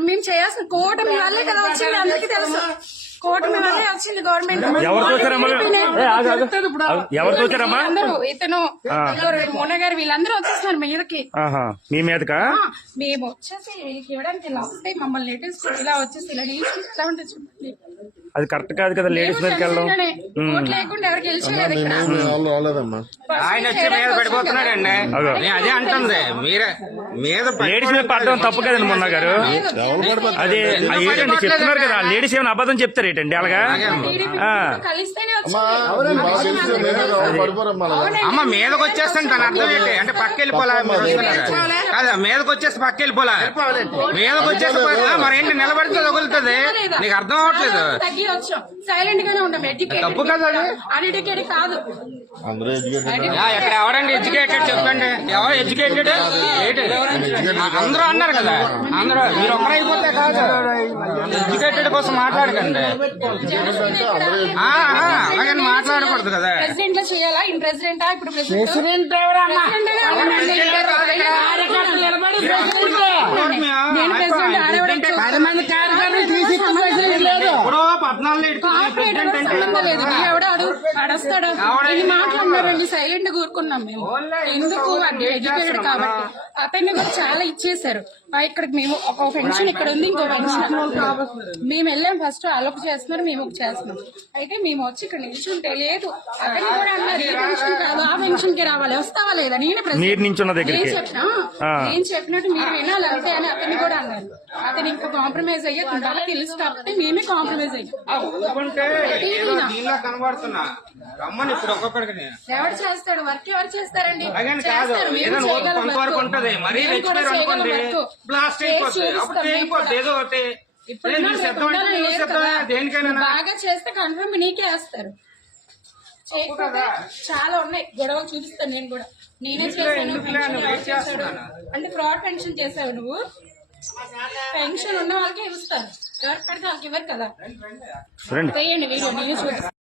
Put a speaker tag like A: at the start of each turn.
A: మేము చేయాల్సిన కూటమి వల్లే కదా వచ్చింది, అందరికీ తెలుసు. కూటమి వల్లే వచ్చింది గవర్నమెంట్. అందరూ ఇతను మోన గారు వీళ్ళందరూ వచ్చేస్తున్నారు మీదకి.
B: మీ మీదకా?
A: మేము వచ్చేసి వీళ్ళకి ఇవ్వడానికి ఇలా వస్తాయి, మమ్మల్ని లేటెస్ట్ ఇలా వచ్చేసి ఇలా ఎలా ఉంటుంది చెప్పండి.
B: అది కరెక్ట్ కాదు కదా, లేడీస్ మీదకి వెళ్ళడం.
A: ఓట్లు లేకుండా ఎవరికి గెలిచలేదు ఇక్కడ.
C: ఆయన వచ్చి మీద పడిపోతున్నాడండి, అదే అంటుంది. మీరే మీద
B: లేడీస్ మీద పడడం తప్పు కదండి మొన్న గారు. అది ఏంటండి చెప్తున్నారు కదా, లేడీస్ ఏమైనా అబద్ధం చెప్తారు ఏంటండి అలాగా?
A: కలిస్తేనే
C: అమ్మ మీదకి వచ్చేస్తాను తన అర్థం ఏంటి అంటే పక్క వెళ్ళిపోలా, కాదా మీదకి వచ్చేస్తే పక్క వెళ్ళిపోలా, మీదకి వచ్చేస్తే మరేంటి నిలబడితే తగులుతుంది, నీకు అర్థం అవ్వట్లేదు.
A: సైలెంట్ గానే ఉంటాం.
C: తప్పు కదా అది,
A: అన్ఎడ్యుకేటెడ్ కాదు.
C: ఇక్కడ ఎవరండి ఎడ్యుకేటెడ్ చెప్పండి, ఎవరు ఎడ్యుకేటెడ్? అందరూ అన్నారు కదా, అందరూ మీరు ఒక్కరైపోతే కాదు, ఎడ్యుకేటెడ్ కోసం మాట్లాడకండి. అలాగే మాట్లాడకూడదు కదా.
A: ప్రెసిడెంట్ లో చేయాలా? ఇన్ ప్రెసిడెంటా? ఇప్పుడు
C: ప్రెసిడెంట్
A: మాట్లాడినారండి, సైలెంట్ గా కూరుకున్నాం మేము. ఎందుకు అంటే ఎడ్యుకేటెడ్ కాబట్టి అతన్ని కూడా చాలా ఇచ్చేసారు. ఇక్కడికి మేము ఒక పెన్షన్ ఇక్కడ ఉంది, ఇంకో పెన్షన్ మేము వెళ్ళాం. ఫస్ట్ అలొక చేస్తున్నారు, మేము ఒక చేస్తున్నాం. అయితే మేము వచ్చి ఇక్కడ నిల్చుంటే లేదు, అతన్ని కూడా అన్నారు ఏ పెన్షన్ కాదు ఆ పెన్షన్ కి రావాలి, వస్తావా లేదా? నేను చెప్పినట్టు మీరు వినాలి అంతే అని అతన్ని కూడా అన్నారు. అతను ఇంకా కాంప్రమైజ్ అయ్యే వాళ్ళకి తెలుసు కాబట్టి మేమే కాంప్రమైజ్ అయ్యాం. ఎవరు చేస్తాడు వర్క్? ఎవరు చేస్తారండి? బాగా చేస్తే కన్ఫర్మ్ నీకే వేస్తారు. చేయకపోతే చాలా ఉన్నాయి గొడవలు, చూపిస్తాను నేను కూడా. నేనే చేశాను అంటే ఫ్రాడ్ పెన్షన్ చేసావు నువ్వు. పెన్షన్ ఉన్న వాళ్ళకే ఇస్తారు, ఎవరికి పడితే వాళ్ళకి ఇవ్వరు కదా. చేయండి వీడియో, నేను చూస్తాను.